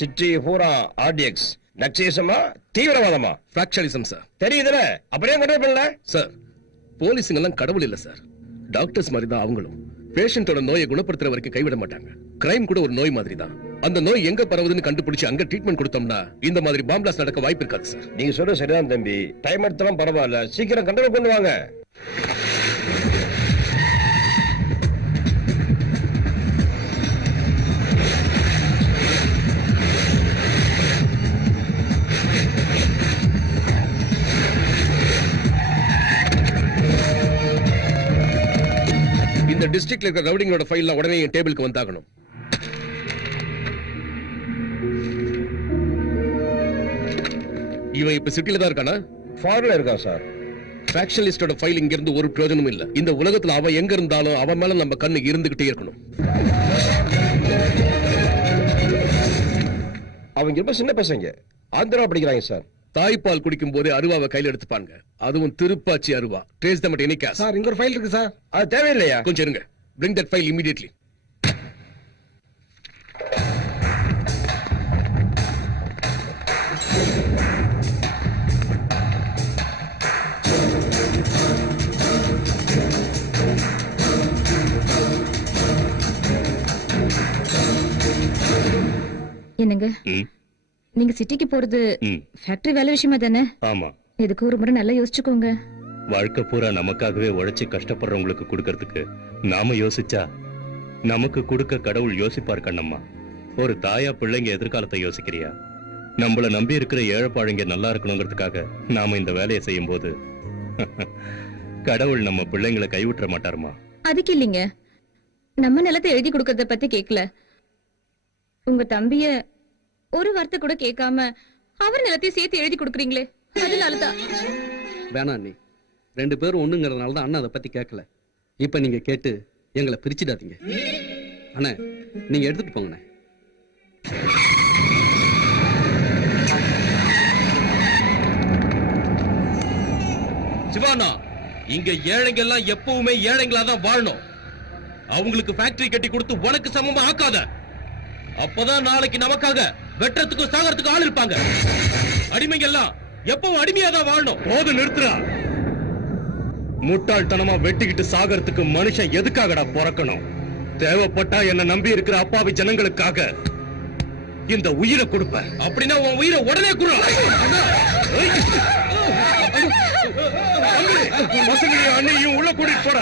City பூரா RTX நக்சலிசமா தீவிரவாதமா? ஃபிராக்சரிசம் sir. தெரியுதுல, அப்படியே கண்ட்ரோல் பண்ணல சார். போலீஸுங்க எல்லாம் கடவுள் இல்ல சார், டாக்டர்ஸ் மாதிரி தான் அவங்களும். பேஷண்டோட நோயை குணப்படுத்துற வரைக்கும் கைவிட மாட்டாங்க. கிரைம் கூட ஒரு நோய் மாதிரி தான். அந்த நோய் எங்க பரவுதுன்னு கண்டுபிடிச்சு அங்க ட்ரீட்மெண்ட் கொடுத்தோம்னா இந்த மாதிரி பாம் பிளாஸ்ட் நடக்க வாய்ப்பு இருக்காது சார். நீங்க சொல்ற சரிதான் தம்பி. டைம் எடுத்தாலும் பரவாயில்ல, சீக்கிரம் கண்ட்ரோல் கொண்டு வாங்க. இந்த டிஸ்ட்ரிக்ட்ல இருக்கிற ரவுடிங்களோட ஃபைல்ல உடனே என் டேபிளுக்கு வந்தாகணும். இவன் இப்ப சிட்டில தான் இருக்கானா? ஃபாரின்ல இருக்கான் சார். ஃபேக்ஷனலிஸ்டோட ஃபைல் இங்க இருந்து ஒரு பிரயோஜனமும் இல்ல. இந்த உலகத்துல அவன் எங்க இருந்தாலும் அவன் மேல நம்ம கண்ணு இருந்துகிட்டே இருக்கணும். அவங்க ரொம்ப சின்ன பசங்க, ஆந்திரா படிக்கிறாங்க சார். தாய்ப்பால் குடிக்கும் போதே அருவாவை கையில எடுத்துப்பாங்க. அதுவும் திருப்பாச்சி அருவா. Trace them at any cost. Sir, இங்க ஒரு ஃபைல் இருக்கு சார். அது தேவையில்லையா? கொஞ்சம் இருங்க. bring that file immediately. என்னங்க, நீங்க சிட்டிக்கு போறது ஃபேக்டரி வேலை விஷயமா தானே? ஆமா. இதுக்கு ஒரு முறை நல்லா யோசிச்சுக்கோங்க. வாழ்க்கை பூரா நமக்காகவே உழைச்சு கஷ்டப்படுறவங்களுக்கு கொடுக்கறதுக்கு நாம யோசிச்சா நமக்கு கொடுக்க கடவுள் யோசிப்பார் கண்ணம்மா. ஒரு தாயா பிள்ளைங்க எதிர்காலத்தை யோசிக்கிறியா? நம்மள நம்பி இருக்கிற ஏழைப்பாழைங்க நல்லா இருக்கணுங்கிறதுக்காக நாம இந்த வேலையை செய்யும் போது கடவுள் நம்ம பிள்ளைங்களை கைவிட்டுற மாட்டாருமா. அதுக்கு இல்லைங்க, நம்ம நிலத்தை எழுதி கொடுக்கறத பத்தி கேட்கல. உங்க தம்பிய ஒரு வார்த்தை கூட கேட்காம அவர் நிலத்தையும் சேர்த்து எழுதி கொடுக்குறீங்களே, அதனாலதான். வேணா நீ ரெண்டு பேரும் ஒண்ணுங்கிறதுனால தான் அண்ணா அதை பத்தி கேட்கல. இப்ப நீங்க கேட்டு எங்களை பிரிச்சுடாதீங்க. அண்ணா, நீங்க எடுத்துட்டு போங்கண்ணே. சிவானா, இங்க ஏழைங்க எல்லாம் எப்பவுமே ஏழைங்களா தான் வாழணும். அவங்களுக்கு ஃபேக்டரி கட்டி கொடுத்து உனக்கு சமமா ஆக்காத. அப்பதான் நாளைக்கு நமக்காக வெட்டத்துக்கும் சாகறதுக்கும் ஆள் இருப்பாங்க. அடிமைங்க எல்லாம் எப்பவும் அடிமையா தான் வாழணும். போது நிறுத்துறா. முட்டாள்தனமா வெட்டிக்கிட்டு சாகறதுக்கு மனுஷன் எதுக்காகடா பிறக்கணும்? தேவைப்பட்டா என்ன நம்பி இருக்கிற அப்பாவி ஜனங்களுக்காக இந்த உயிரை கொடுப்பேன். அப்படின்னா உன் உயிரை உடனே குடு. பசங்களையும் அண்ணையும் உள்ள கூட்டிட்டு போற.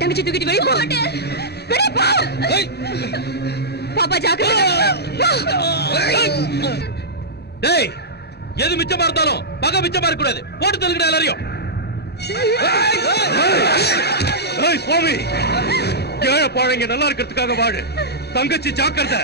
தங்கச்சி தூக்கிட்டு வெளியே போ. பாப்பா ஜாக்கிரதை. டேய், எது மிச்சமா இருந்தாலும் பகை மிச்சமா இருக்க கூடாது. போட்டு தள்ளுங்கடா எல்லாரையும். சுவாமி, ஏழைப்பாழைங்க நல்லா இருக்கிறதுக்காக வாழு. தங்கச்சி ஜாக்கிரதை.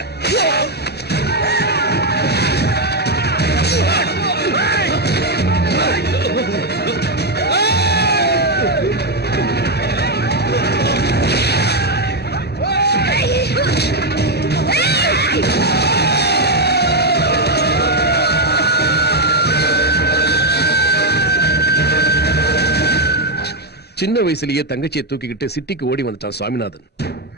சின்ன வயசுலயே தங்கச்சியை தூக்கிக்கிட்டு சிட்டிக்கு ஓடி வந்துட்டான் சுவாமிநாதன்.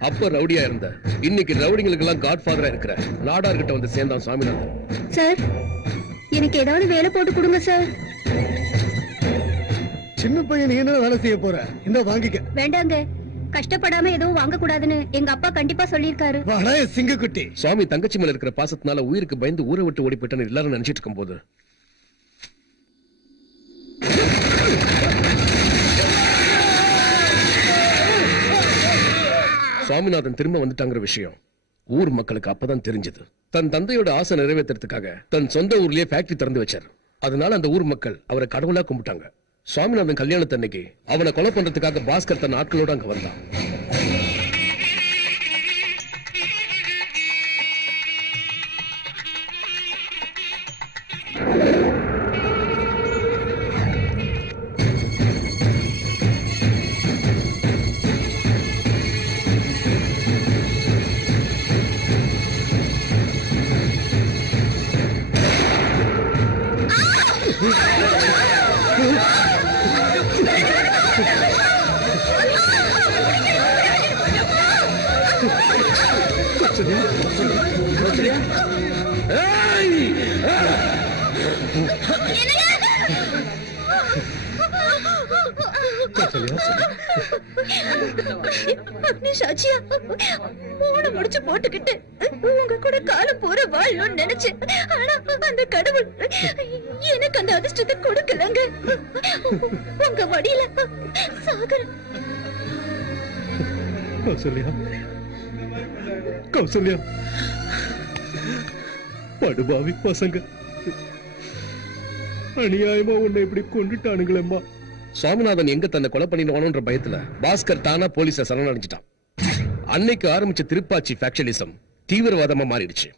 அப்ப ரவுடியா இருந்த, இன்னைக்கு ரவுடிங்களுக்கு எல்லாம் காட்ஃபாதரா இருக்கிற நாடார் கிட்ட வந்து சேர்ந்தான் சுவாமிநாதன். சார், எனக்கு ஏதாவது வேலை போட்டு கொடுங்க சார். சின்ன பையன் நீ என்ன வேலை செய்ய போற? இந்த வாங்கிக்க. வேண்டாங்க, கஷ்டப்படாம எதுவும் வாங்க கூடாதுன்னு எங்க அப்பா கண்டிப்பா சொல்லிருக்காரு. வாடா சிங்கக்குட்டி. சுவாமி தங்கச்சி மேல இருக்கிற பாசத்தினால உயிருக்கு பயந்து ஊரை விட்டு ஓடி போயிட்டான்னு எல்லாரும் நினைச்சிட்டு இருக்கும் போது சுவாமிநாதன் திரும்ப வந்துட்டாங்கிற விஷயம் ஊர் மக்களுக்கு அப்பதான் தெரிஞ்சது. தன் தந்தையோட ஆசை நிறைவேற்றுறதுக்காக தன் சொந்த ஊர்லயே ஃபேக்டரி திறந்து வச்சார். அதனால அந்த ஊர் மக்கள் அவரை கடவுளா கும்பிட்டாங்க. சுவாமிநாதன் கல்யாணத்தன்னைக்கு அவனை கொலை பண்றதுக்காக பாஸ்கர் தன் ஆட்களோட அங்க வந்தான். அக்னி சாட்சியா மூணு முடிச்சு போட்டுக்கிட்டு உங்க கூட காலம் பூரா வாழணும்னு நினைச்சேன். ஆனா அந்த கடவுள் எனக்கு அந்த அதிர்ஷ்டத்தை கொடுக்கலங்க. உங்க வழியில சாகரம். கௌசல்யா, கௌசல்யா, படுபாவி பசங்க அநியாயமா உன்னை இப்படி கொண்டுட்டானுங்களேம்மா. சுவாமிநாதன் எங்க தன்னை கொலை பண்ணிடுவானோன்ற பயத்துல பாஸ்கர் தானா போலீஸ சரணடைஞ்சிட்டான். அன்னைக்கு ஆரம்பிச்ச திருப்பாச்சி ஃபேக்ஷனிசம் தீவிரவாதமா மாறிடுச்சு.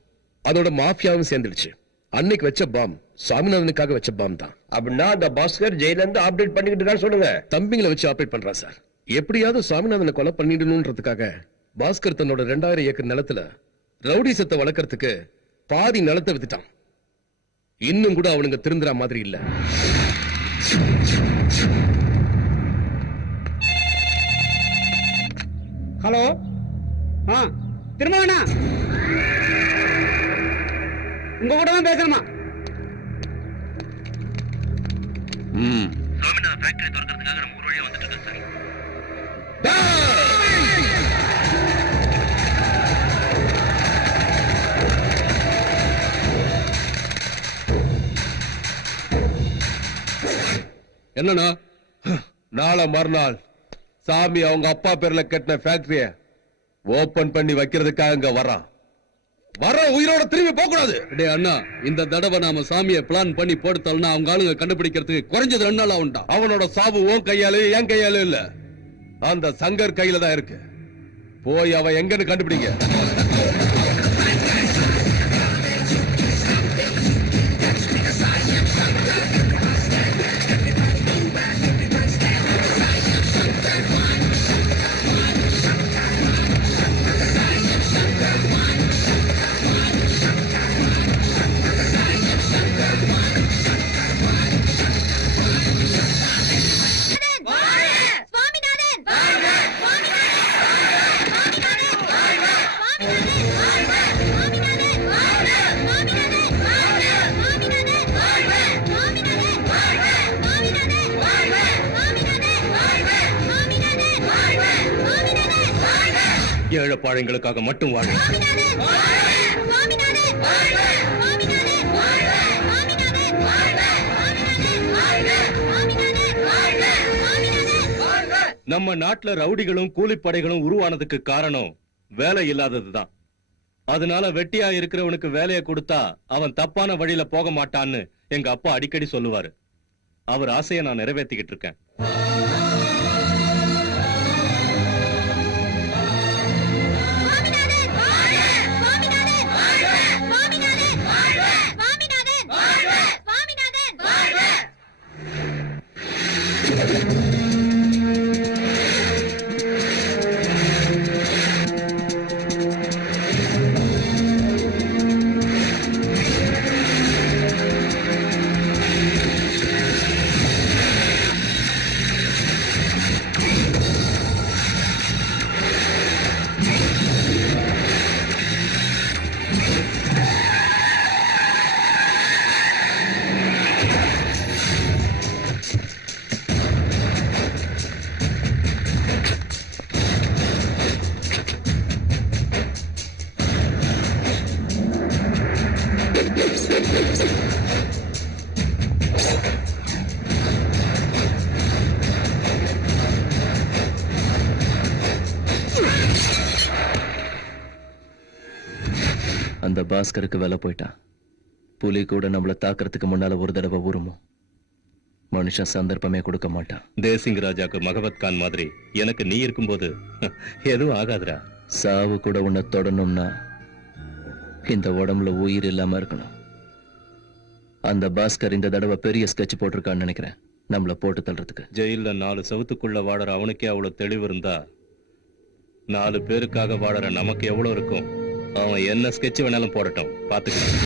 அதோட மாஃபியாவும் சேர்ந்துடுச்சு. அன்னைக்கு வச்ச பாம் சுவாமிநாதனுக்காக வச்ச பாம் தான். அப்படின்னா அந்த பாஸ்கர் ஜெயில இருந்து ஆப்டேட் பண்ணிக்கிட்டு இருக்கான்னு சொல்லுங்க. தம்பிங்களை வச்சு ஆபரேட் பண்றான் சார். எப்படியாவது சுவாமிநாதனை கொலை பண்ணிடணும்ன்றதுக்காக பாஸ்கர் தன்னோட 2000 ஏக்கர் நிலத்துல ரவுடிசத்தை வளர்க்கறதுக்கு பாதி நிலத்தை வித்துட்டான். இன்னும் கூட அவனுங்க திருந்துற மாதிரி இல்ல. ஹலோ, திரும்பவேண்ணா உங்க கூட தான் பேசணுமா? என்னன்னா நாளை மறுநாள் சாமி அவங்க அப்பா பேர்ல கட்டின ஃபேக்டரிய ஓபன் பண்ணி வைக்கிறதுக்காக இங்க வர்றான். உயிரோட திரும்பி போக கூடாது. டேய் அண்ணா, இந்த தடவை நாம சாமியை பிளான் பண்ணி போடுத்தோம்னா அவங்க ஆளுங்க கண்டுபிடிக்கிறதுக்கு குறைஞ்சது 2 நாள் ஆகும்டா. அவனோட சாவு உன் கையாலே என் கையாலே இல்ல, அந்த சங்கர் கையில தான் இருக்கு. போய் அவன் எங்கன்னு கண்டுபிடிங்க. ஏழைப்பாழைங்களுக்காக மட்டும் வாழ. நம்ம நாட்டுல ரவுடிகளும் கூலிப்படைகளும் உருவானதுக்கு காரணம் வேலை இல்லாததுதான். அதனால வெட்டியா இருக்கிறவனுக்கு வேலையை கொடுத்தா அவன் தப்பான வழியில போக மாட்டான்னு எங்க அப்பா அடிக்கடி சொல்லுவாரு. அவர் ஆசையை நான் நிறைவேற்றிக்கிட்டு இருக்கேன். அந்த பாஸ்கருக்கு வேலை போயிட்டான். புலி கூட நம்மள தாக்குறதுக்கு முன்னால ஒரு தடவை உருமும். மனுஷன் சந்தர்ப்பமே கொடுக்க மாட்டான். தேசிங் ராஜாக்கு மகவத் கான் மாதிரி எனக்கு நீ இருக்கும்போது எதுவும் ஆகாதுடா. சாவு கூட உன்னை தொடணும்னா இந்த உடம்புல உயிர் இல்லாம இருக்கணும். அந்த பாஸ்கர் இந்த தடவை பெரிய ஸ்கெட்ச் போட்டிருக்கான்னு நினைக்கிறேன், நம்மள போட்டு தள்ளுறதுக்கு. ஜெயில 4 சவுத்துக்குள்ள வாழற அவனுக்கே அவ்வளவு தெளிவு இருந்தா 4 பேருக்காக வாழற நமக்கு எவ்வளவு இருக்கும்? அவன் என்ன ஸ்கெட்ச் வேணாலும் போடட்டும், பாத்துக்கலாம்.